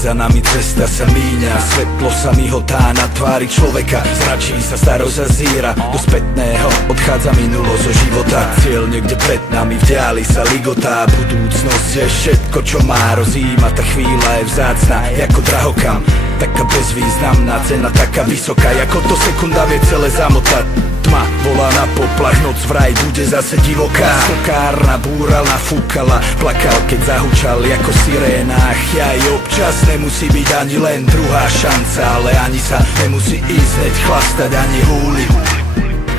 za nami cesta sa míňa, svetlo sa mihotá na tvári človeka, zračí sa, starosť zazíra, do spätného odchádza minulosť zo života. Cieľ niekde pred nami, v diali sa ligotá, budúcnosť je všetko, čo má, rozjíma, tá chvíľa je vzácna, ako drahokam, taká bezvýznamná cena, taká vysoká, ako to sekunda vie celé zamotať. Tma volá na poplach, noc vraj bude zase divoká. Stokárna búral nafúkala, plakal keď zahučal ako siréna. Aj občas nemusí byť ani len druhá šanca, ale ani sa nemusí ísť hneď chlastať ani húliť.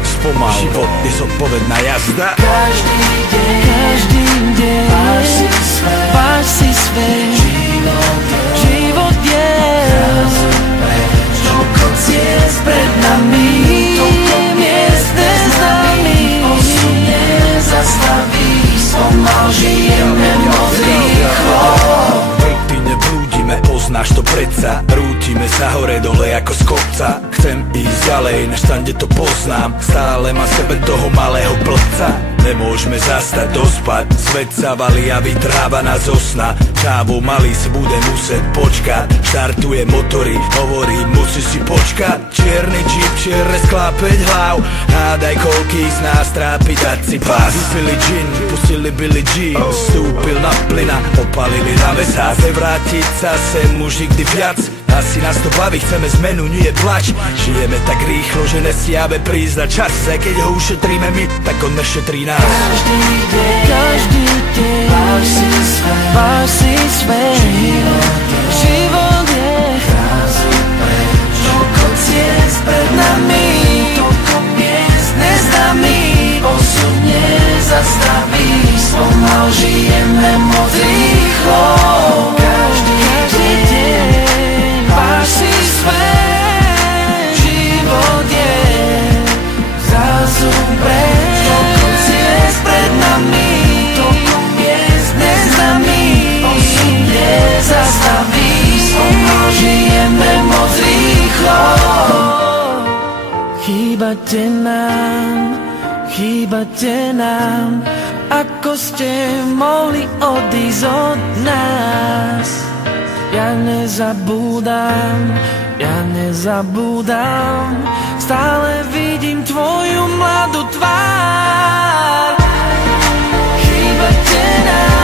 Spomal, život je zodpovedná jazda. Každý deň váš si svet. Život je toľko ciest pred nami, miest neznámych, osud nezastaví, spomal žijeme moc rýchlo. Rutine blúdime, poznáš to predsa, rútime sa hore dole ako z kopca. Chcem ísť ďalej, než tam, kde to poznám, stále má sebe toho malého plca. Nemôžeme zastať, dospať, svet sa valí a vytráva nás zo sna. Čávou malý si bude musieť počkať, štartuje motory, hovorí, musí si počkať. Čierny džíp, čierne sklápeť hlav, hádaj koľký z nás trápi dať si pás. Vypili džin, pustili Billie Jean, vstúpil na plyna, opalili na mesiac. Nevrátiť sa sem už nikdy viac, asi nás to baví, chceme zmenu, nie plač. Žijeme tak rýchlo, že nestiame prísť na čas, aj keď ho ušetríme my, tak on nešetrí nás. Každý deň váš si svet. Život je toľko ciest pred nami, toľko miest neznámych, osud nezastaví, spomal žijeme moc rýchlo. Každý deň váš si svet. Život je zrazu preč, toľko ciest pred nami, toľko miest neznámych, osud nezastaví, spomal žijeme moc rýchlo. Chýbate nám, ako ste mohli odísť od nás. Ja nezabúdam, stále vidím tvoju mladú tvár. Chýbate nám.